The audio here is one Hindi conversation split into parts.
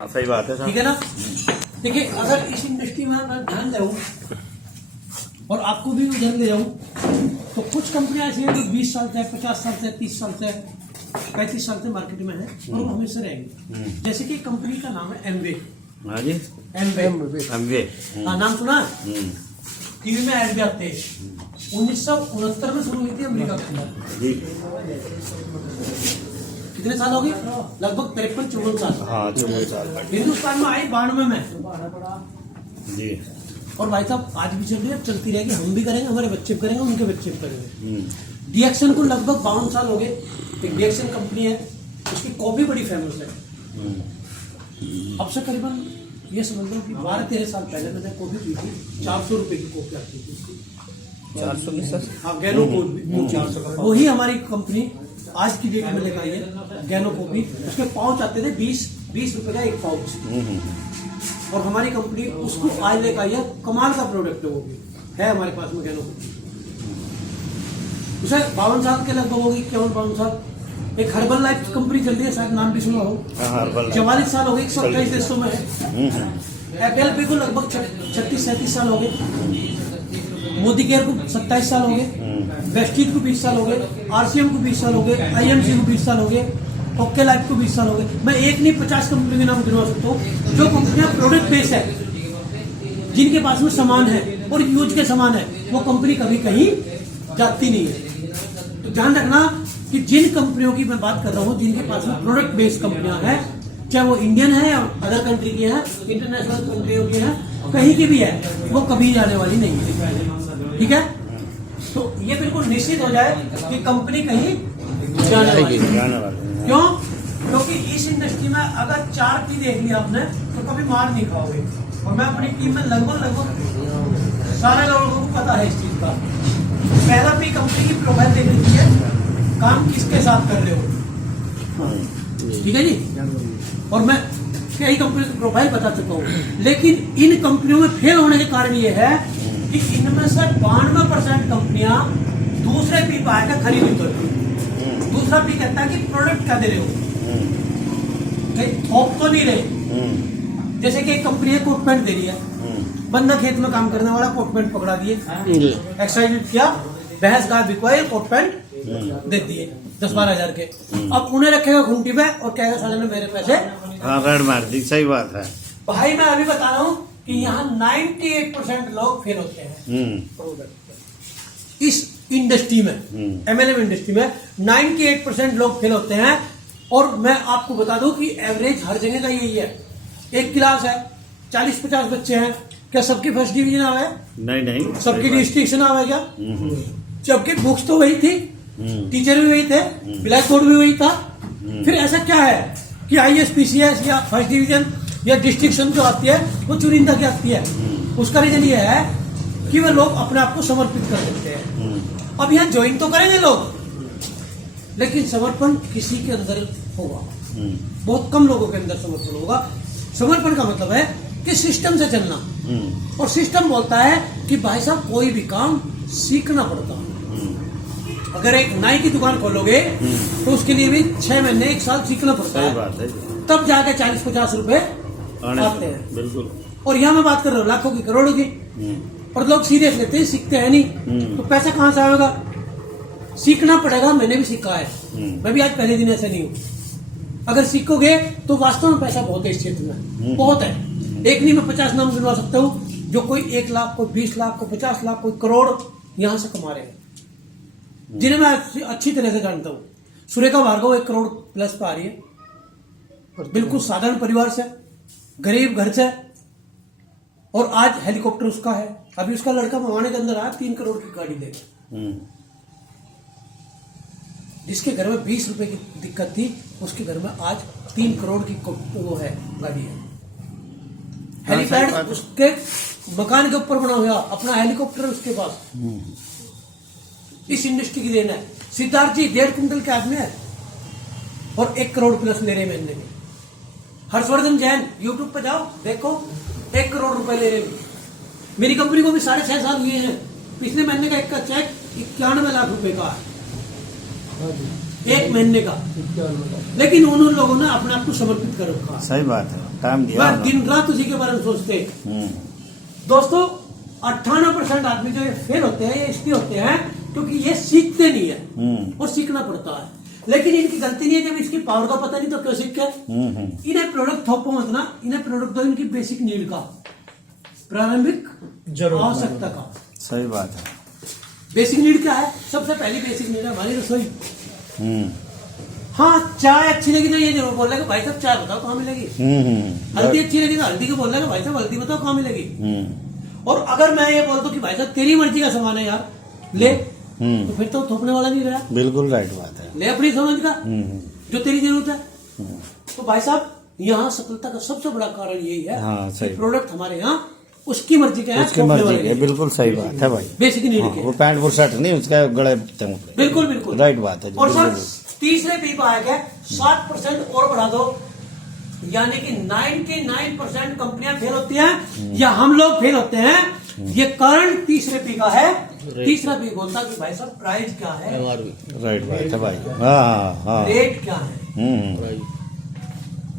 सही बात है, ठीक है ना। देखिए, अगर इस इंडस्ट्री में मैं ध्यान दूँ और आपको भी उधर ले जाऊँ तो कुछ कंपनियां ऐसी हैं जो 20 साल से, 50 साल से, 30 साल से, 35 साल से मार्केट में है और वो हमेशा रहेंगे। जैसे कि कंपनी का नाम है एमवे। हाँ जी, एमवे हाँ, नाम सुना है? टीवी में ऐड भी आते हैं। 1969 में शुरू हुई थी अमेरिका के अंदर। कितने साल हो गए? लगभग 53-54 साल। हाँ, 54 साल। हिंदुस्तान में आई 92 में जी। और भाई साहब आज भी चल रही है, चलती रहेगी। हम भी करेंगे, हमारे बच्चे भी करेंगे, उनके बच्चे भी करेंगे। डीएक्शन को लगभग 52 साल हो गए। एक डीएक्शन कंपनी है, उसकी कॉफी बड़ी फेमस है। अब से करीबन ये समझ लो कि 12-13 साल पहले मैंने कॉफी पी थी। 400 रुपए की कॉफी आती थी उसकी। 400 की सर? हाँ, गैनो कॉफी 400 का। वही हमारी कंपनी आज की डेट में लेकर आई है, गैनो कॉफी। उसके पाउच आते थे 20 रुपए का एक पाउच। और हमारी कंपनी उसको आज लेकर आई है। कमाल का प्रोडक्ट है, वो भी है हमारे पास में गैनो कॉफी। उसे 52 साल के लगभग होगी, 51-52 साल। एक हर्बल लाइफ कंपनी चल रही है, शायद नाम भी सुना हो। 44 साल हो गए, 128 देशों में है। एपल को लगभग 36-37 साल हो गए। मोदी केयर को 27 साल हो गए। वेस्टीज को 20 साल हो गए। आरसीएम को 20 साल हो गए। आईएमसी को 20 साल हो गए। ओके लाइफ को 20 साल हो गए। मैं एक नहीं 50 कंपनी के नाम गिनवा सकता हूँ जो कंपनियां प्रोडक्ट बेस है, जिनके पास में सामान है और यूज के सामान है। वो कंपनी कभी कहीं जाती नहीं है। तो ध्यान रखना कि जिन कंपनियों की मैं बात कर रहा हूँ, जिनके पास में प्रोडक्ट बेस्ड कंपनियां हैं, चाहे वो इंडियन है या अदर कंट्री की है, इंटरनेशनल कंट्रियों की है, कहीं की भी है, वो कभी जाने वाली नहीं है। ठीक है, तो ये बिल्कुल निश्चित हो जाए कि कंपनी कहीं जाने वाली है। क्यों? क्योंकि इस इंडस्ट्री में अगर 4 पी देख लिया आपने तो कभी मार नहीं खाओगे। और मैं अपनी टीम में लगभग सारे लोगों को पता है इस चीज का। पहला पी कंपनी की प्रोफाइल देख लीजिए है, काम किसके साथ कर रहे हो। ठीक है जी। और मैं कई कंपनी की प्रोफाइल बता चुका हूँ, लेकिन इन कंपनियों में फेल होने के कारण ये है कि इनमें से 92% कंपनियां दूसरे पी पर आकर खरीद नहीं करती। दूसरा पी कहता है कि प्रोडक्ट क्या दे रहे हो, कहीं थोक तो नहीं रहे। जैसे कि एक कंपनी है कोट पैंट दे रही है, बंदा खेत में काम करने वाला कोट पैंट पकड़ा दिए, एक्साइटेड किया, भैंस गाय बिकवाई, कोट पैंट दे दिए 10-12 हजार के। अब उन्हें रखेगा घुंटी पे और कहेगा साले ने मेरे पैसे रड़ मार दी। सही बात है भाई। मैं अभी बता रहा हूँ कि यहाँ 98% लोग फेल होते हैं इस इंडस्ट्री में। एमएलएम इंडस्ट्री में 98% लोग फेल होते हैं। और मैं आपको बता दूं कि एवरेज हर जगह का यही है। एक क्लास है, 40-50 बच्चे हैं, क्या सबकी फर्स्ट डिवीजन आवे? नहीं। सबकी डिस्ट्रिक्शन आवे क्या? जबकि बुक्स तो वही थी, टीचर भी वही थे, ब्लैक बोर्ड भी वही था। फिर ऐसा क्या है कि आईएएस, पीसीएस या फर्स्ट डिवीजन या डिस्ट्रिक्शन जो आती है वो चुनिंदा की आती है? उसका रीजन ये है कि वे लोग अपने आप को समर्पित कर देते हैं। अब यहाँ ज्वाइन तो करेंगे लोग, लेकिन समर्पण किसी के अंदर होगा, बहुत कम लोगों के अंदर समर्पण होगा। समर्पण का मतलब है कि सिस्टम से चलना। और सिस्टम बोलता है कि भाई साहब कोई भी काम सीखना पड़ता है। अगर एक नाई की दुकान खोलोगे तो उसके लिए भी 6 महीने 1 साल सीखना पड़ता है, तब जाके 40-50 रुपए आते हैं। बिल्कुल। और यहाँ मैं बात कर रहा हूँ लाखों की, करोड़ों की। और लोग सीरियस लेते हैं, सीखते हैं नहीं। तो पैसा कहाँ से आएगा? सीखना पड़ेगा। मैंने भी सीखा है, मैं भी आज पहले दिन ऐसे नहीं हूँ। अगर सीखोगे तो वास्तव में पैसा बहुत है इस क्षेत्र में, बहुत है। एक नहीं मैं 50 नाम गिनवा सकता हूँ जो कोई 1 लाख, कोई 20 लाख, कोई 50 लाख, कोई करोड़ यहाँ से कमा रहे हैं, जिन्हें मैं अच्छी तरह से जानता हूँ। सुरेखा भार्गव 1 करोड़ प्लस पे आ रही है, बिल्कुल साधारण परिवार से, गरीब घर से, और आज हेलीकॉप्टर उसका है। अभी उसका लड़का मवाने के अंदर आया 3 करोड़ की गाड़ी लेकर। जिसके घर में 20 रुपए की दिक्कत थी, उसके घर में आज 3 करोड़ की वो है गाड़ी है। हेलीपैड उसके मकान के ऊपर बना हुआ, अपना हेलीकॉप्टर उसके पास। इस इंडस्ट्री की देन है। सिद्धार्थ जी 1.5 क्विंटल के आदमी है और 1 करोड़ प्लस ले रहे महीने में। हर्षवर्धन जैन यूट्यूब पे जाओ देखो, 1 करोड़ रुपए ले रहे। मेरी कंपनी को भी 6.5 साल हुए हैं। पिछले महीने का एक का चेक 91 लाख रुपए का है। 1 महीने का। लेकिन उन लोगों ने अपने आप को समर्पित कर रखा। सही बात है, टाइम दिया मैं होगा। दिन रात उसी के बारे में सोचते हैं। हम्म, दोस्तों 98% आदमी जो फेल होते हैं ये इसलिए होते हैं क्योंकि ये सीखते नहीं है और सीखना पड़ता है। लेकिन इनकी गलती नहीं है, जब इसकी पावर का पता नहीं तो क्यों सीख के। इन्हें प्रोडक्ट थोपो मत ना, इन्हें प्रोडक्ट दो इनकी बेसिक नीड का, प्रारंभिक आवश्यकता का। सही बात है। बेसिक नीड क्या है? सबसे पहली बेसिक नीड है हमारी रसोई। हम्म, हाँ, चाय अच्छी लगी तो ये जरूर बोल रहा भाई साहब चाय बताओ कहाँ मिलेगी। हल्दी अच्छी लगी तो हल्दी को बोल रहा भाई साहब हल्दी बताओ कहाँ मिलेगी। और अगर मैं ये बोल दूं कि भाई साहब तेरी मर्जी का सामान है यार ले, तो फिर तो थोपने वाला नहीं रहा। बिल्कुल राइट बात है। ले अपनी समझ का जो तेरी जरूरत है। तो भाई साहब यहाँ सफलता का सबसे बड़ा कारण यही है। हाँ, सही। कि प्रोडक्ट हमारे यहाँ उसकी मर्जी का है, उसकी थोपने मर्जी वाले है, नहीं। बिल्कुल सही बात है भाई। बेसिक नीड हाँ, के वो पैंट और शर्ट नहीं, उसका गले तंग। बिल्कुल बिल्कुल राइट बात है जी, और सर बिल्कुल। तीसरे पी पर आया 60% और बढ़ा दो, यानी कि 99% कंपनियां फेल होती हैं या हम लोग फेल होते हैं। ये कारण तीसरे पी का है। तीसरा पी बोलता कि भाई साहब प्राइस क्या है, राइट बात है भाई। हाँ हाँ। रेट क्या है।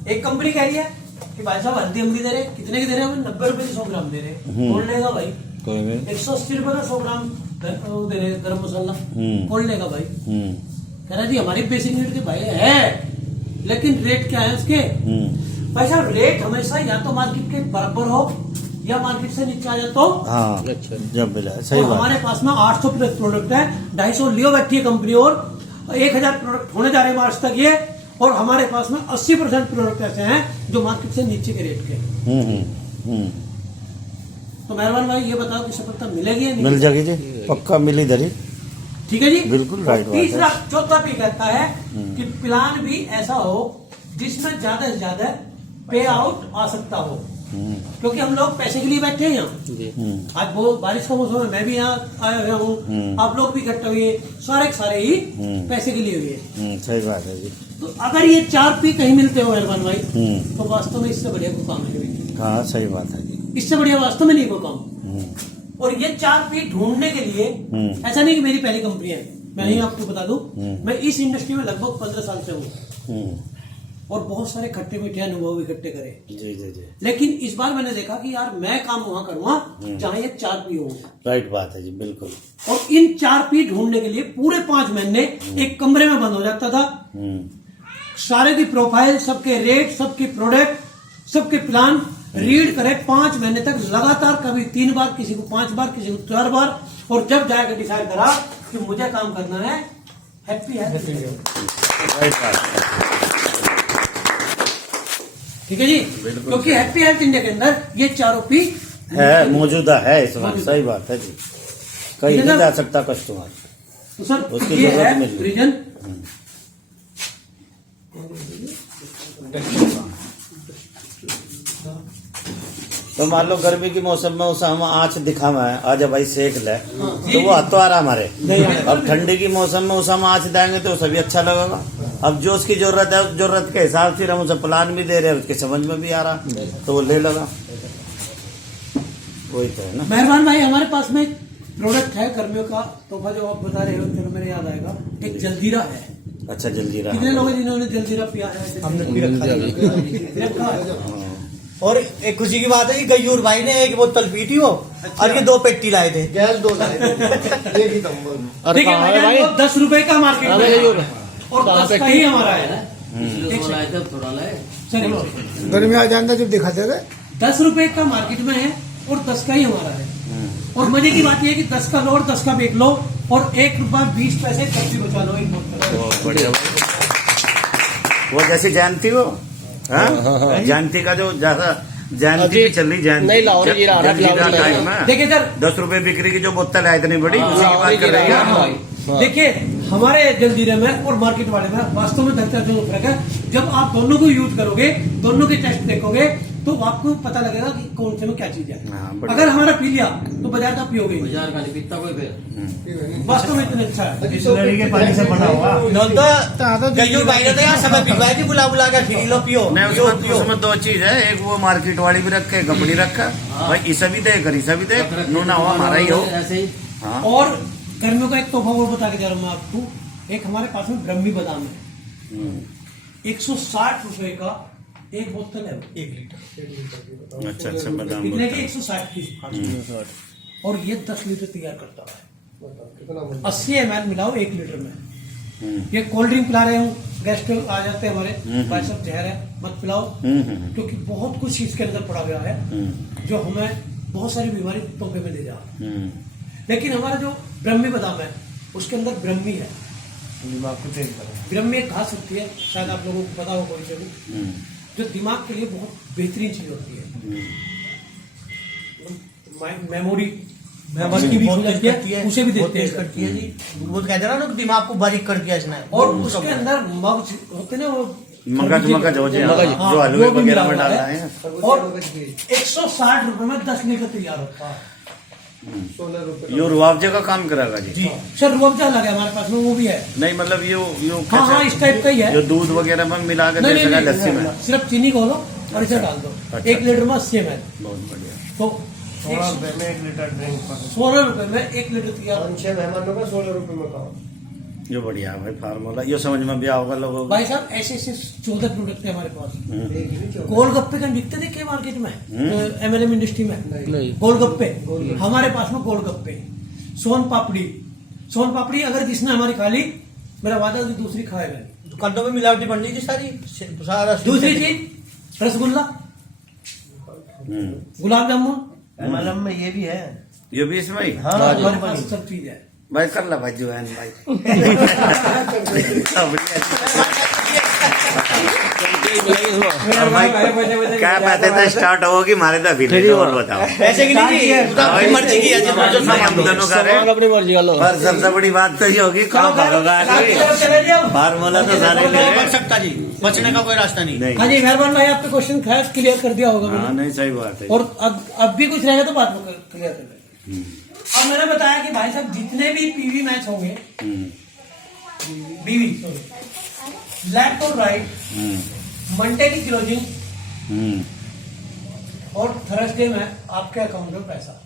एक कंपनी कह रही है कि भाई साहब हल्दी हम भी दे रहे, कितने की दे रहे हैं? 90 रुपए की 100 ग्राम दे रहे। कौन लेगा भाई? कोई नहीं। 180 रुपए का 100 ग्राम वो दे रहे गरम मसाला, कौन लेगा भाई? कह रहा जी हमारी बेसिक नीड के भाई है, लेकिन रेट क्या है उसके? भाई साहब रेट हमेशा या तो मार्केट के बराबर हो या मार्केट से नीचे आ जाए तो। हाँ, जब मिला सही बात। हमारे पास में 800 प्लस प्रोडक्ट है, 250 लियो बैठी है कंपनी और 1000 प्रोडक्ट होने जा रहे हैं मार्च तक ये। और हमारे पास में 80% प्रोडक्ट ऐसे हैं जो मार्केट से नीचे के रेट के। तो मेहरबान भाई ये बताओ कि सफलता मिलेगी या नहीं? मिल जाएगी जी, पक्का मिली धरी। ठीक है जी, बिल्कुल राइट बात है। तीसरा चौथा भी कहता है कि प्लान भी ऐसा हो जिसमें ज्यादा से ज्यादा पे आउट आ सकता हो। क्योंकि हम लोग पैसे के लिए बैठे हैं यहाँ। आज वो बारिश का मौसम है, मैं भी यहाँ आया हुआ हूँ, आप लोग भी इकट्ठे हुए, सारे ही पैसे के लिए हुए। सही बात है जी। तो अगर ये 4 पी कहीं मिलते हो मेहरबान भाई, तो वास्तव में इससे बढ़िया कोई काम नहीं। हाँ सही बात है जी। इससे बढ़िया वास्तव में नहीं कोई काम। और ये 4 पी ढूंढने के लिए ऐसा नहीं कि मेरी पहली कंपनी है, मैं ही आपको बता दूं, मैं इस इंडस्ट्री में लगभग 15 साल से हूँ और बहुत सारे खट्टे मीठे अनुभव इकट्ठे करे। जी जी जी। लेकिन इस बार मैंने देखा कि यार मैं काम वहां करूंगा जहां ये 4 पी हो। राइट बात है जी, बिल्कुल। और इन 4 पी ढूंढने के लिए पूरे 5 महीने एक कमरे में बंद हो जाता था। सारे की प्रोफाइल, सबके रेट, सबके प्रोडक्ट, सबके प्लान रीड करे 5 महीने तक लगातार, कभी 3 बार, किसी को 5 बार, किसी को 4 बार। और जब जाकर डिसाइड करा कि मुझे काम करना है हैप्पी है। राइट बात। ठीक है जी, क्योंकि हैप्पी हेल्थ इंडिया के अंदर ये 4 पी है, मौजूदा है इस वक्त। सही बात है जी, कहीं नहीं जा सकता कस्टमर। तो सर उसकी ये जरूरत है मिल रही। रीजन। तो मान लो गर्मी के मौसम में उसे हम आँच दिखावा है, आजा भाई सेक ले, तो वो हाथों आ रहा हमारे। अब ठंडी की मौसम में उसे हम आँच देंगे तो उसे भी अच्छा लगेगा। अब जो उसकी जरूरत है उस जरूरत के हिसाब से हम उसे प्लान भी दे रहे हैं, उसके समझ में भी आ रहा तो वो ले लगा। वही तो है ना। मेहरबान भाई हमारे पास में एक प्रोडक्ट है गर्मियों का तोहफा जो आप बता रहे हो, चलो मेरे याद आएगा, एक जलजीरा है। अच्छा जलजीरा। कितने लोग हैं जिन्होंने जलजीरा पिया है? हमने पी रखा है। रखा है। और एक खुशी की बात है कि गयूर भाई ने एक बोतल पी थी वो, और ये 2 पेट्टी लाए थे। गैस 2 लाए थे। एक ही नंबर। ठीक है भाई, 10 रुपए का मार्केट में है और 10 का ही हमारा है। चलो गर्मी आ जाएगा जब दिखाते थे। 10 रुपए का मार्केट में है और 10 का ही हमारा है। और मजे की बात यह है कि 10 का लो और 10 का बेच लो और 1 रुपया 20 पैसे खर्ची बचा लो एक बोतल। बहुत बढ़िया। वो जैसी जयंती हो, हाँ जयंती का जो जैसा जयंती भी चल रही, जयंती टाइम में देखिए सर 10 रुपए बिक्री की जो बोतल है इतनी बड़ी, उसी की बात कर रही है। देखिए हमारे जलजीरे में और मार्केट वाले में वास्तव में 10 फर्क है। जब आप दोनों को यूज करोगे, दोनों के टेस्ट देखोगे, तो आपको पता लगेगा कि कौन से में क्या चीज है। अगर हमारा पी लिया तो बाजार का पियोगे, बाजार का नहीं पीता कोई फिर। वास्तव में इतना अच्छा है। बिस्लरी के पानी से बना हुआ। गयूर भाई ने तो यार समय पिलवाई थी, बुला बुला के फिर लो पियो। उसमें 2 चीज है, एक वो मार्केट वाली भी रखे, कंपनी रखा भाई, इसे भी दे कर इसे भी दे, नूना हो हमारा ही हो। ऐसे ही। हाँ। और गर्मियों का एक तोहफा वो बता के जा रहा हूँ मैं आपको, एक हमारे पास में ब्रह्मी बादाम है, 160 रुपए का एक बोतल है, 1 लीटर। अच्छा अच्छा बादाम कितने बोतल। की? 160 की। और ये 10 लीटर तैयार करता है। 80 ml मिलाओ 1 लीटर में। ये कोल्ड ड्रिंक पिला रहे हूँ, गेस्ट आ जाते हैं हमारे, भाई साहब जहर है मत पिलाओ, क्योंकि बहुत कुछ इसके अंदर पड़ा गया है जो हमें बहुत सारी बीमारी तोहफे में दे जा। लेकिन हमारा जो ब्रह्मी बादाम है उसके अंदर ब्रह्मी है। दिमाग को तेज करो। ब्रह्मी एक घास होती है, शायद आप लोगों को पता हो कोई से भी, जो दिमाग के लिए बहुत बेहतरीन चीज होती है। मेमोरी मेमोरी भी बहुत हो तेज जाती है, करती है, उसे भी बहुत देते तेज हैं। करती है जी। वो कहते हैं ना लोग दिमाग को बारीक कर दिया इसने। और उसके अंदर मगज होते ना, वो मगज मगज हो जाए, हाँ, जो हलवे वो भी वगैरह मिला में हुआ डालना है। है। और 160 रुपए में 10 लीटर तैयार होता है। 16 रुपए। यो रुआवजे का काम करेगा जी। जी सर, रुअफ़ज़ा लगा है हमारे पास में, वो भी है। नहीं मतलब यो हाँ हाँ, इस टाइप का ही है। जो दूध वगैरह में मिला के नहीं दे नहीं सका नहीं, लस्सी में। सिर्फ चीनी घोलो और इसे डाल दो। अच्छा। 1 लीटर में 80 ml। बहुत बढ़िया। तो 16 रुपए में 1 लीटर ड्रिंक पर। 16 रुपए में 1 लीटर तैयार। 5-6 मेहमानों का 16 रुपए में खाओ। यो बढ़िया है भाई फार्मूला, यो समझ में भी आओगे लोगों को। भाई साहब ऐसे ऐसे 14 प्रोडक्ट है हमारे पास। एक ही नहीं, 14। गोलगप्पे का बिकते थे क्या मार्केट में, MLM इंडस्ट्री में? गोलगप्पे हमारे पास में, गोलगप्पे, सोन पापड़ी अगर जिसने हमारी खा ली, मेरा वादा है कि दूसरी खाएगा नहीं। दुकानों में मिलावटी बन रही थी सारा। दूसरी चीज रसगुल्ला, गुलाब जामुन, MLM में ये भी है। यो भी इसमें ही। हाँ, हमारे पास सब चीज है। भाई कर ला भाई जुआन भाई। और भाई क्या बात है, स्टार्ट होगी हमारे तो अभी नहीं, और बताओ। ऐसे की नहीं जी, अपनी मर्जी की है जी, जो नहीं, हम दोनों का रहे। अपनी मर्जी का लो। पर सबसे बड़ी बात तो ये होगी कहाँ भागोगा आदमी। फार्मूला तो सारे ले नहीं रहे। बच सकता जी, बचने का कोई रास्ता नहीं। नहीं हाँ जी, मेहरबान भाई, आपके क्वेश्चन खैर क्लियर कर दिया होगा हाँ मैंने। नहीं सही बात है। और अब भी कुछ रहेगा तो बात में क्लियर कर देंगे। अब मैंने बताया कि भाई साहब जितने भी पीवी मैच होंगे, बीवी लेफ्ट और राइट, मंडे की क्लोजिंग और थर्सडे में आपके अकाउंट में पैसा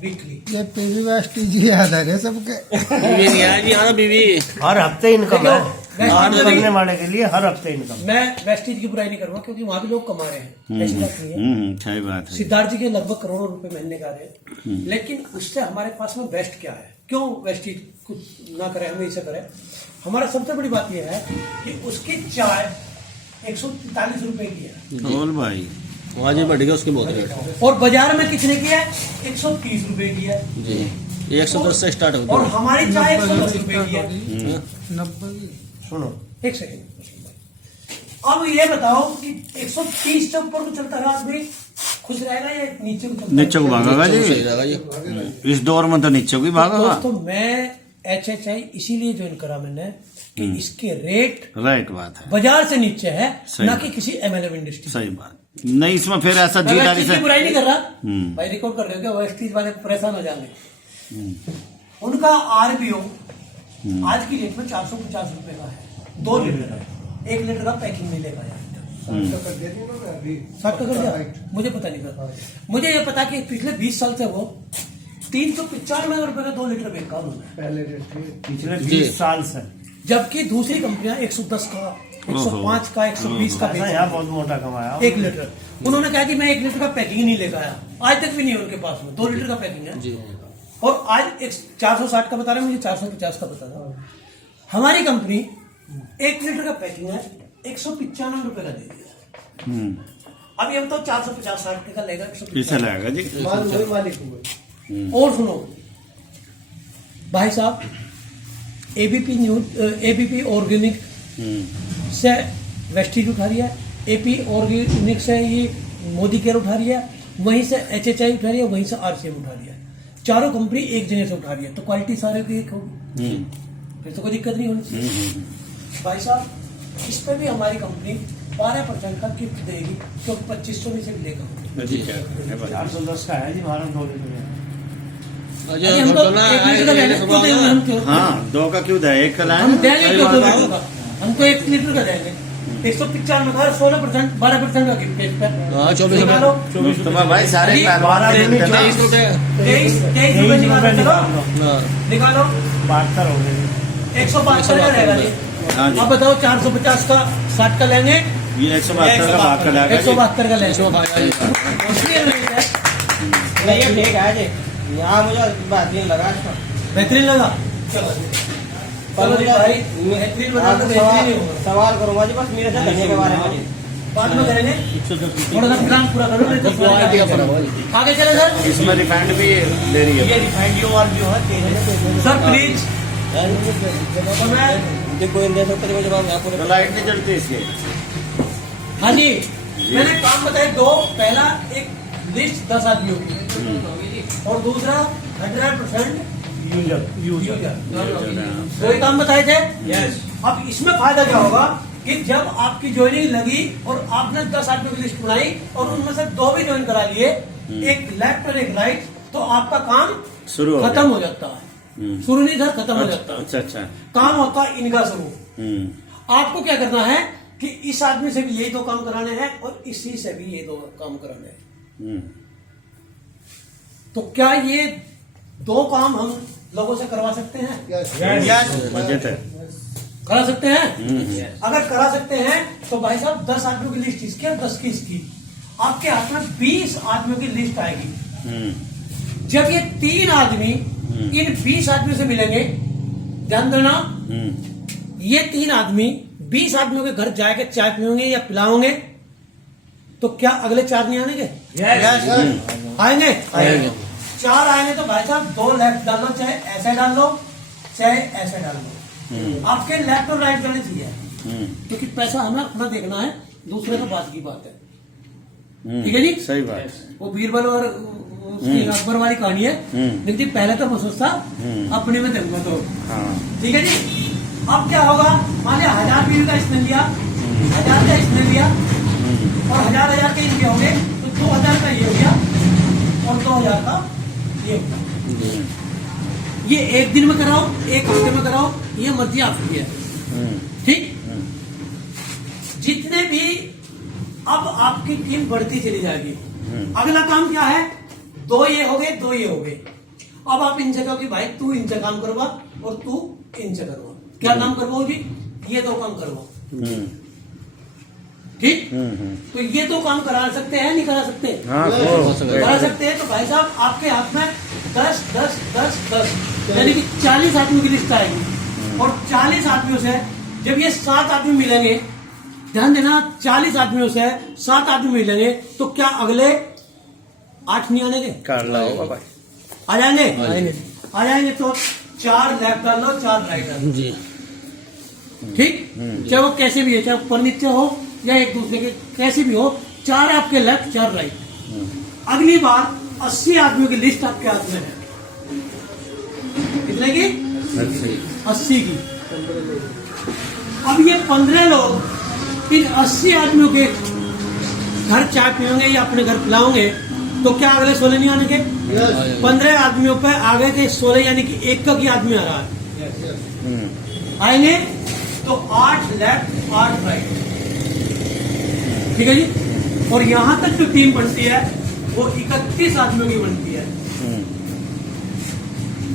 वीकली। ये पीवी वेस्ट जी याद है सबके। बीवी नहीं आया जी, हाँ बीवी। हर हफ्ते इनकम है। देखो, काम वेस्टीज करने में वाले के लिए हर हफ्ते इनकम। मैं वेस्टीज की बुराई नहीं करूंगा, क्योंकि वहां भी लोग कमा रहे हैं, ऐसी बात नहीं है। सही बात है। सिद्धार्थ जी के लगभग करोड़ों रुपए महीने का रहे हैं, लेकिन उससे हमारे पास में बेस्ट क्या है? क्यों वेस्टीज कुछ ना करे, हमें इसे करे? हमारा सबसे बड़ी बात यह है कि उसकी चाय 143 रुपए की है, बोल भाई। वहाँ जी बढ़ गया उसकी बहुत रेट और बाजार में कितने की है? 130 रुपए की है जी। 110 से स्टार्ट होती और है। हमारी चाय 110 रुपए की है। 90 की। सुनो, एक सेकंड, अब ये बताओ कि 130 से ऊपर को चलता है आदमी खुश रहेगा या नीचे को चलता है? नीचे को भागेगा सही जी, रहेगा जी। इस दौर में तो नीचे को ही भागेगा। दोस्तों, मैं HHI इसीलिए ज्वाइन करा मैंने कि इसके रेट राइट बात है, बाजार से नीचे है, सही ना बात। कि किसी MLM इंडस्ट्री। सही बात नहीं। इसमें फिर ऐसा मैं जीदारी वेस्टीज से की बुराई नहीं कर रहा हम्म। भाई, रिकॉर्ड कर रहे हो क्या? वेस्टीज वाले परेशान हो जाएंगे। उनका RPO आज की डेट में 450 रुपए का है, 2 लीटर का। 1 लीटर का पैकिंग नहीं लेगा यार। 60 का कर दिया ना अभी। 60 का कर दिया? मुझे पता नहीं था। मुझे ये पता कि पिछले 20 साल से वो 395 रुपए का 2 लीटर बेचा उन्होंने, पहले रेट थे। पिछले जी। 20 साल से। जबकि दूसरी कंपनियां 110 का, 105 का, 120 का बेच यहाँ बहुत मोटा कमाया। 1 लीटर। उन्होंने कहा कि मैं 1 लीटर का पैकिंग नहीं लेकर आया, आज तक भी नहीं है उनके पास में। 2 लीटर का पैकिंग है जी। और आज 460 का बता रहे हैं, मुझे 450 का बता रहा है। हमारी कंपनी 1 लीटर का पैकिंग है 195 रुपए का दे दिया। अभी हम तो 450-60 का लेगा, इसे लगेगा जी। माल वही मालिक हुए। और सुनो भाई साहब, ABP ऑर्गेनिक से वेस्टीज उठा रही है, AP ऑर्गेनिक से ये मोदी केयर उठा रही है, वहीं से HHI उठा रही है, वहीं से RCM उठा रही है। चारों कंपनी एक जगह से उठा रही है, तो क्वालिटी सारे की एक होगी, फिर तो कोई दिक्कत नहीं होनी चाहिए। भाई साहब, इस पे भी हमारी कंपनी 12% का गिफ्ट देगी, तो 2500 में से भी लेगा। जी क्या है बता। 410 का है जी, हमारा 2 लीटर है। अजय अरे हम तो तो ना 1 लीटर का लेंगे, क्यों देंगे हम? क्यों हाँ 2 का क्यों दे, 1 का लाए हम ना? देंगे? सही क्यों बात 2 है। लीटर का? हम तो 1 लीटर का देंगे। 195 का 16%, 12% का गिफ्ट है इस पे। हाँ 24 निकालो। मुस्तफा भाई सारे अभी पहलवान 12 मिलते हैं ना। 23 रुपए। 23 रुपए निकालो, चलो हाँ। निकालो। 172 हो गए 172 का रहेगा जी। हाँ जी। अब बताओ 450 का 60 का लेंगे, ये 172 का भाग का लगेगा जी। 172 का लेंगे। नहीं ये ठीक है जी, यहाँ मुझे बेहतरीन लगा इसका। बेहतरीन लगा, चलो चलो जी भाई, बेहतरीन बना तो बेहतरीन ही होगा। सवाल करूंगा जी बस मेरे से धनिया के बारे में जी। बाद में करेंगे, 110 थोड़ा सा प्लान पूरा करो, नहीं तो आगे चले सर। इसमें रिफाइंड भी दे रही ये है। रिफाइंड और भी है सर, प्लीज। तो मैं देखो इन देशों के जवाब यहाँ तो पूरे लाइट नहीं जलती इसकी। हाँ जी, मैंने काम बताए दो। पहला एक लिस्ट 10 आदमियों की, और दूसरा 100% यूजर। दो ही काम बताए थे। यस। अब इसमें फायदा क्या होगा कि जब आपकी ज्वाइनिंग लगी और आपने 10 आदमियों की लिस्ट बनाई और उनमें से 2 भी ज्वाइन करा लिए, एक लेफ्ट और एक राइट, तो आपका काम शुरू हो खत्म गया। हो जाता है। शुरू नहीं सर, खत्म हो जाता है। अच्छा अच्छा। काम होता है इनका शुरू। हम्म। आपको क्या करना है कि इस आदमी से भी यही 2 काम कराने हैं और इसी से भी ये 2 काम कराने हैं। हम्म। तो क्या ये 2 काम हम लोगों से करवा सकते हैं? बजट है। करा सकते हैं। अगर करा सकते हैं तो भाई साहब 10 आदमियों की लिस्ट इसकी और 10 की इसकी, आपके हाथ में 20 आदमियों की लिस्ट आएगी। हम्म। जब ये 3 आदमी इन 20 आदमियों से मिलेंगे, ध्यान देना, ये 3 आदमी 20 आदमियों के घर जाके चाय पियोगे या पिलाओगे, तो क्या अगले 4 नहीं आएंगे? आएंगे। 4 आएंगे तो भाई साहब 2 लेफ्ट डालो, चाहे ऐसे डाल लो चाहे ऐसे डाल लो, आपके लेफ्ट और राइट जाने चाहिए, क्योंकि पैसा हमें अपना देखना है, दूसरे को बात की बात है। ठीक है जी, सही बात। वो बीरबल और उसकी अकबर वाली कहानी है, लेकिन पहले तो मैं सोचता अपने में दूंगा तो। हाँ। ठीक है जी। अब क्या होगा, मान लिया 1000 बीवी का इसने लिया, 1000 का इसने लिया, और 1000 के इनके हो गए, तो 2000 का ये हो गया और 2000 का ये हो गया। ये एक दिन में कराओ, एक हफ्ते में कराओ, ये मर्जी आपकी है। ठीक। जितने भी अब आपकी टीम बढ़ती चली जाएगी। अगला काम क्या है, 2 ये हो गए, 2 ये हो गए। अब आप इनसे कहो कि भाई तू इनसे काम करवा और तू इनसे करवा। क्या काम करवाओ जी? ये 2 काम करवाओ। ठीक। तो ये 2 काम करा सकते हैं, नहीं करा सकते? हाँ, करा सकते हैं। तो भाई साहब आपके हाथ में 10 10 10 10 यानी कि 40 आदमियों की लिस्ट आएगी, और 40 आदमियों से जब ये 7 आदमी मिलेंगे, ध्यान देना, 40 आदमियों से 7 आदमी मिलेंगे, तो क्या अगले 8 नहीं आने के? कर लो भाई। आ जाएंगे। आ जाएंगे तो 4 लेफ्ट डाल लो, 4 राइट डाल लो। जी। ठीक। चाहे वो कैसे भी है, चाहे ऊपर नीचे हो या एक दूसरे के कैसे भी हो, 4 आपके लेफ्ट, 4 राइट। अगली बार 80 आदमियों की लिस्ट आपके हाथ में है। कितने की? 80 की। अब ये 15 लोग इन 80 आदमियों के घर चाय पियोगे या अपने घर पिलाओगे, तो क्या अगले 16 नहीं आने के? 15 आदमियों पे आगे के 16 यानी कि 1 का ही आदमी आ रहा है। आएंगे तो 8 लेफ्ट 8 राइट। ठीक है जी। और यहां तक जो टीम बनती है वो 31 आदमियों की बनती है।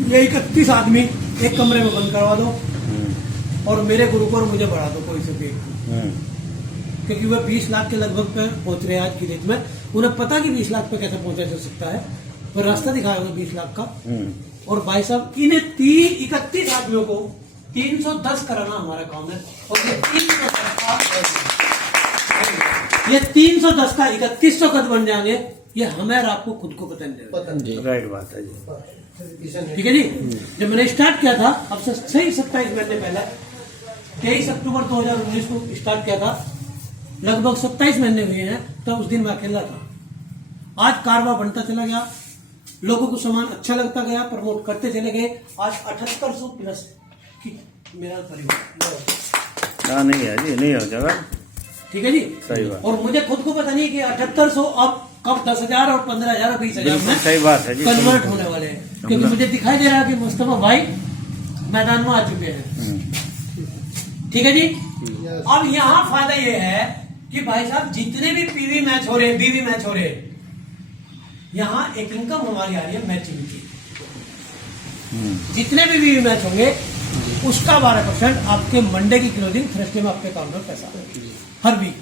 ये 31 आदमी एक कमरे में बंद करवा दो और मेरे गुरु को और मुझे बढ़ा दो कोई से भी, क्योंकि वह 20 लाख के लगभग पे पहुंच रहे हैं आज की डेट में। उन्हें पता कि 20 लाख पे कैसे पहुंचा जा सकता है, पर रास्ता दिखाया होगा 20 लाख का। और भाई साहब इन्हें 31 आदमियों को 310 कराना हमारा काम है, और ये 310 का 3100 कद बन जाएंगे, ये हमें और आपको खुद को पता नहीं। राइट बात है जी। ठीक है जी। जब मैंने स्टार्ट किया था, अब से सही 27 महीने पहले 23 अक्टूबर 2019 को स्टार्ट किया था, लगभग 27 महीने हुए हैं, तब उस दिन मैं अकेला था। आज कारोबार बढ़ता चला गया, लोगों को सामान अच्छा लगता गया, प्रमोट करते चले गए। आज 7800 प्लस की मेरा परिवार। हाँ, नहीं है जी, नहीं हो जाएगा। ठीक है जी। सही बात। और मुझे खुद को पता नहीं कि 7800 अब कब 10,000 और 15,000 और 20,000 बिल्कुल सही बात है जी। कन्वर्ट होने वाले हैं, क्योंकि मुझे दिखाई दे रहा है कि मुस्तफा भाई मैदान में आ चुके हैं। ठीक है जी। अब यहाँ फायदा ये है कि भाई साहब जितने भी पीवी मैच हो रहे, बीवी मैच हो रहे, यहाँ एक इनकम हमारी आ रही है मैचिंग की। जितने भी बीवी मैच होंगे उसका 12% आपके मंडे की क्लोजिंग थर्सडे में आपके अकाउंट में पैसा आएगा हर वीक।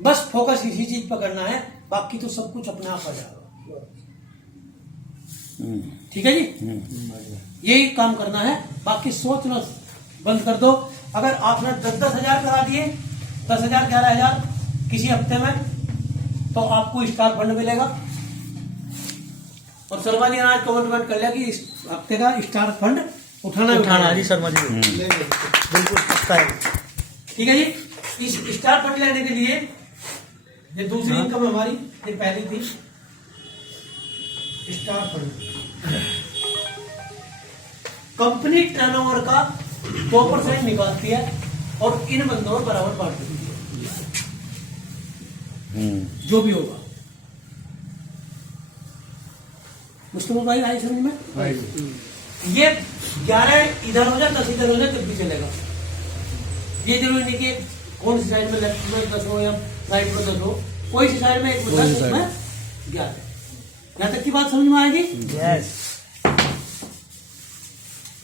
बस फोकस इसी चीज पर करना है, बाकी तो सब कुछ अपने आप आ जाएगा। ठीक है जी, यही काम करना है, बाकी सोचना बंद कर दो। अगर आपने 10-10 हजार करा दिए, 10,000 11,000 किसी हफ्ते में, तो आपको स्टार फंड मिलेगा। और शर्मा जी ने आज कमेंटमेंट कर लिया कि इस हफ्ते का स्टार फंड उठाना जी शर्मा जी बिल्कुल पक्का है। ठीक है जी। इस स्टार फंड लेने के लिए ये दूसरी इनकम हमारी, ये पहली थी स्टार फंड। कंपनी टर्नओवर का 2% निकालती है और इन बंदों में बराबर बांट देती है, जो भी होगा। मुस्लिम भाई आई समझ में? ये 11 इधर हो जाए 10 इधर हो जाए तब भी चलेगा। ये जरूरी नहीं कि कौन सी साइड में लेफ्ट में 10 हो या राइट में 10 हो, कोई सी साइड में एक बंदा इसमें 11। यहाँ तक की बात समझ में आएगी? यस।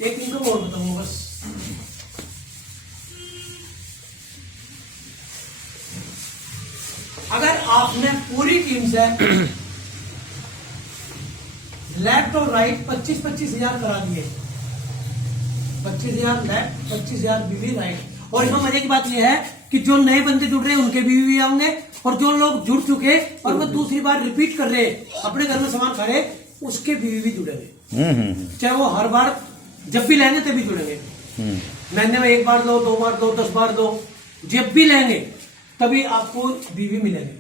एक इनकम और बताऊंगा बस। अगर आपने पूरी टीम से लेफ्ट और राइट 25-25 हजार करा दिए, 25,000 लेफ्ट 25,000 बीवी राइट, और इसमें मजे की बात यह है कि जो नए बंदे जुड़ रहे हैं उनके बीवी भी आएंगे, और जो लोग जुड़ चुके और वो दूसरी बार रिपीट कर रहे अपने घर में सामान खा रहे उसके बीवी भी जुड़ेंगे। चाहे वो हर बार जब भी लेंगे तभी जुड़ेंगे। महीने में 1 बार दो, 2 बार दो, 10 बार दो, जब भी लेंगे तभी आपको बीवी मिलेंगे।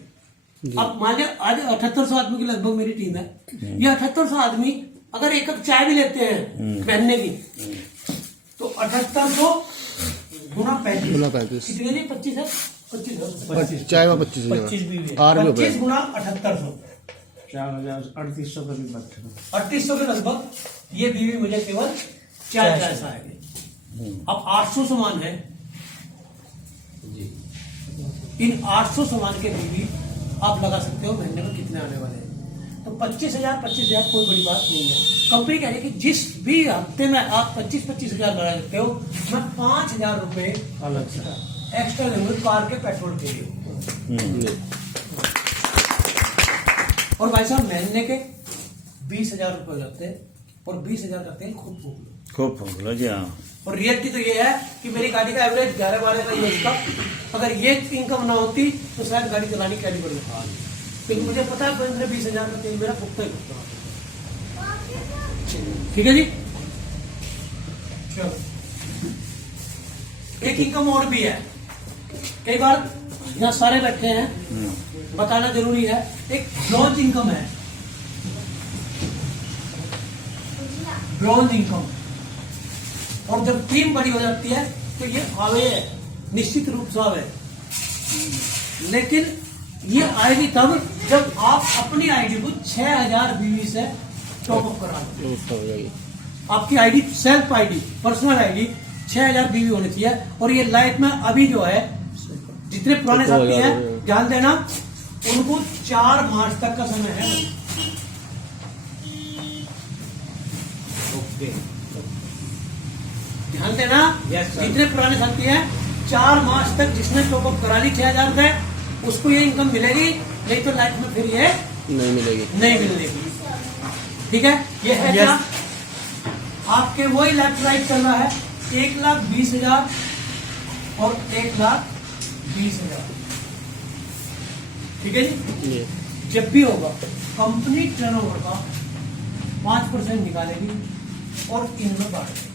अब मान लिया आज 7800 आदमी की लगभग मेरी टीम है, ये 7800 आदमी अगर एक कप चाय भी लेते हैं महीने की, तो 7800 गुना 35 कितने जी? 25 है, 25 चाय में 25 25 गुना 7800 4,3800 का भी बट 3800 के लगभग ये बीवी मुझे केवल 4 पैसा आएगी। अब 800 सामान है, इन 800 सामान के बीवी आप लगा सकते हो महीने में कितने आने वाले हैं। तो 25,000 कोई बड़ी बात नहीं है। कंपनी कह रही है कि जिस भी हफ्ते में आप 25 हजार लगा सकते हो, मैं 5,000 रुपए अलग से एक्स्ट्रा लूंगी कार के पेट्रोल के लिए। और भाई साहब महीने के 20,000 रुपए हो जाते हैं, और 20,000 का तेल खूब फूक लो जी। हाँ, और रियलिटी तो ये है कि मेरी गाड़ी का एवरेज 11-12 का यूज का, अगर ये इनकम ना होती तो शायद गाड़ी चलानी कैली पड़ जाती, लेकिन मुझे पता है 15-20 हजार का तेल मेरा फूकता ही फूकता। ठीक है जी। चलो, एक इनकम और भी है, कई बार यहाँ सारे बैठे हैं, बताना जरूरी है। एक ब्रॉन्ज इनकम है, ब्रॉन्ज इनकम। और जब टीम बड़ी हो जाती है तो ये आवे है, निश्चित रूप से आवे, लेकिन ये आएगी तब जब आप अपनी आईडी को 6,000 बीवी से टॉप अप करा दो। आपकी ID self ID, personal ID 6,000 बीवी होनी चाहिए। और ये लाइफ में अभी जो है जितने पुराने साथी हैं ध्यान देना, उनको 4 मार्च तक का समय है। ध्यान देना, जितने पुराने साथी हैं 4 मार्च तक जिसने टॉपअप करा ली 6,000 रुपए, उसको ये इनकम मिलेगी, नहीं तो लाइफ में फिर ये नहीं मिलेगी, नहीं मिलेगी। ठीक है, ये है क्या? आपके वही लेफ्ट राइट चल रहा है, 1,20,000 और 1,20,000। ठीक है जी। जब भी होगा कंपनी टर्नओवर का 5% निकालेगी और इनमें बांट देगी।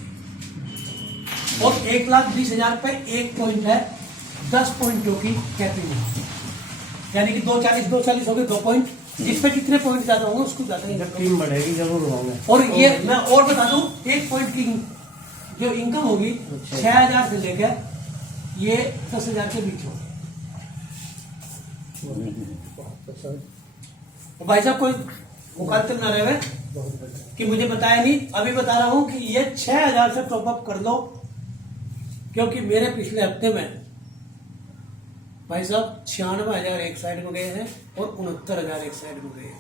और 1,20,000 पे 1 पॉइंट है, 10 पॉइंटों की कैपिंग, यानी कि 240 हो गए 2 पॉइंट, जिस पे जितने पॉइंट ज्यादा होंगे उसको ज्यादा जब टीम बढ़ेगी जरूर होंगे। और ये मैं और बता दूं, 1 पॉइंट की जो इनकम होगी 6,000 से लेकर ये 10,000 के बीच होगी। भाई साहब कोई मुखातिब ना रहे कि मुझे बताया नहीं, अभी बता रहा हूं कि ये 6,000 से टॉपअप कर लो, क्योंकि मेरे पिछले हफ्ते में भाई साहब 96,000 एक साइड में गए हैं और 69,000 एक साइड में गए हैं।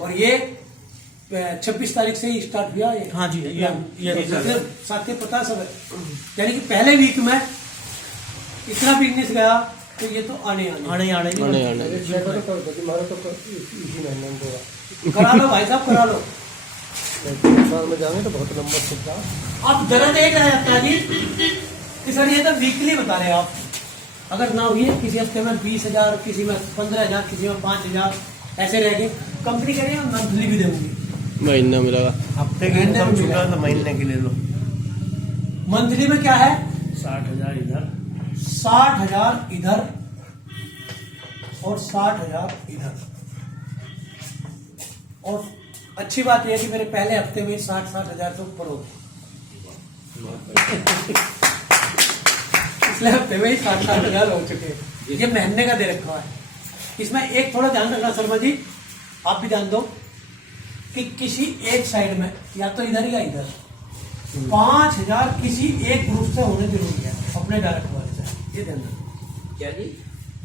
और ये 26 तारीख से ही स्टार्ट हुआ ये। हाँ जी, ये साथ पता सब है, यानी कि पहले वीक में इतना बिजनेस गया तो ये तो आने करा लो भाई साहब, करा लो। में जाएंगे तो बहुत लंबा चलता। अब दर्द एक रह जाता है जी कि सर ये तो वीकली बता रहे हैं आप, अगर ना हुई है किसी हफ्ते में 20,000, किसी में 15,000, किसी में 5,000 ऐसे रह गए। कंपनी कह रही है मंथली भी देंगी, महीना मिलेगा। हफ्ते की इनकम चुका तो महीने की ले लो। मंथली में क्या है 60,000 इधर, 60,000 इधर और 60,000 इधर। और अच्छी बात यह है कि मेरे पहले हफ्ते में 60,000 से ऊपर हो गए, पिछले हफ्ते में ही 60,000 हो चुके हैं। ये महीने का दे रखा है। इसमें एक थोड़ा ध्यान रखना शर्मा जी, आप भी ध्यान दो कि किसी एक साइड में या तो इधर या इधर 5,000 किसी एक ग्रुप से होने जरूरी है, अपने डायरेक्ट वाले से। ये ध्यान रखना। क्या जी?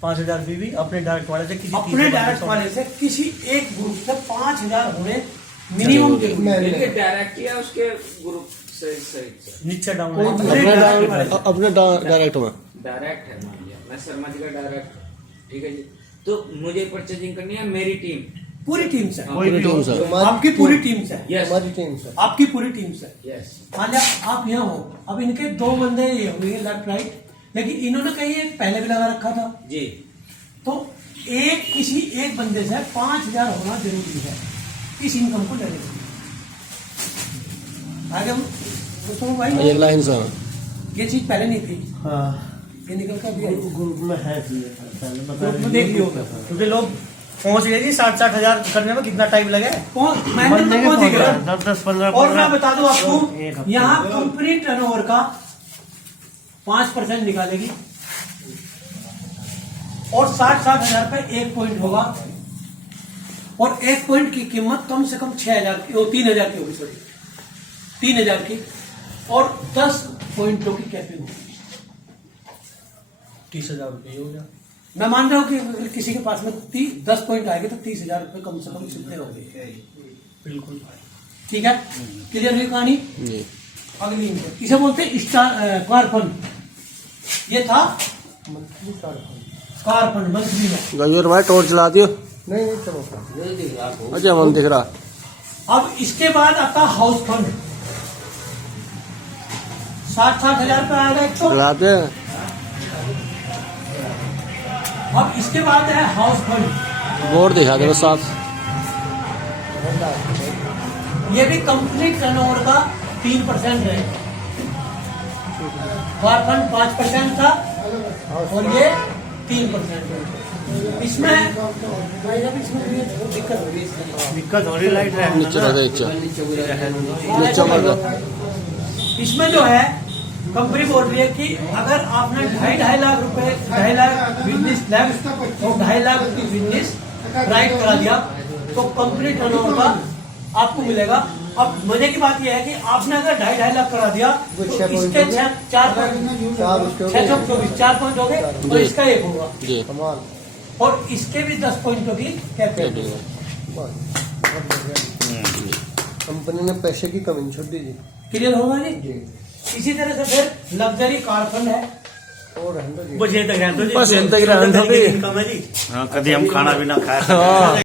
5,000 भी अपने डायरेक्ट वाले से किसी अपने डायरेक्ट वाले से किसी एक ग्रुप से 5,000 होने मिनिमम जरूरी है। डायरेक्ट किया उसके ग्रुप से नीचे डाउन अपने डायरेक्ट में डायरेक्ट है, मान लिया मैं शर्मा जी का डायरेक्ट, ठीक है जी। तो मुझे परचेजिंग करनी है मेरी टीम, पूरी टीम से, कोई भी टीम से। आपकी पूरी टीम से, यस हमारी टीम से आपकी पूरी टीम से। यस। मान लिया आप यहाँ हो, अब इनके 2 बंदे ये हुए लेफ्ट राइट, लेकिन इन्होंने कहीं एक पहले भी लगा रखा था, जी। तो किसी एक बंदे से 5,000 होना जरूरी है इस इनकम को लेने के लिए। आगे हम दोस्तों भाई एक लाइन से ये चीज पहले नहीं थी, हाँ ये निकल कर दिया ग्रुप में है पहले बता ग्रुप में देख लियो। क्योंकि लोग पहुंच गए जी 60,000 करने में कितना टाइम लगे? मैंने तो पहुंच ही गया। 10-15 और मैं बता दूं एक आपको, हफ्ते। यहाँ कंपनी टर्नओवर का 5% निकालेगी और 60,000 पे 1 पॉइंट होगा, और 1 पॉइंट की कीमत कम से कम 6,000 की, 3,000 की होगी, सॉरी 3,000 की, और 10 पॉइंटों की कैपिंग होगी। 30,000 रुपये हो गया। मैं मान रहा हूं कि अगर किसी के पास में 10 पॉइंट आएंगे तो 30,000 रुपये कम से कम सीधे हो गए। बिल्कुल ठीक है, क्लियर हुई कहानी। जी। अगली इनकम इसे बोलते हैं कार फंड। ये था कार फंड मंथली में। गयूर भाई टॉर्च चला दियो। नहीं चलो अच्छा मन दिख रहा। अब इसके बाद आता हाउस फंड, 60,000 रुपये आएगा एक तो। चलाते हैं। अब इसके बाद है हाउस फंड, बोर्ड दिखा दे बस साफ। ये भी कंपनी टर्नओवर का 3% है। कार फंड 5% था और ये 3% है। इसमें दिक्कत हो रही है, दिक्कत हो रही लाइट रहे नीचे रह नीचे कर दो। इसमें जो है कंपनी बोल रही है कि अगर आपने 2.5 लाख रुपए 2.5 लाख बिजनेस लेफ्ट और 2.5 लाख की बिजनेस राइट करा दिया तो कंपनी टर्नओवर का आपको मिलेगा। अब मजे की बात यह है कि आपने अगर 2.5 लाख करा दिया तो इसके 4 पॉइंट 4 पॉइंट हो गए और इसका 1 होगा जी। कमाल और इसके भी 10 पॉइंट होगी कैपिटल। कंपनी ने पैसे की कमी छोड़ दी जी। क्लियर होगा जी। इसी तरह से फिर लग्जरी कार फंड है, और रहने दो जी। बस ये तक रहते बस ये तक रहते हो जी। इनकम है जी। हाँ, कभी हम खाना भी ना खाए।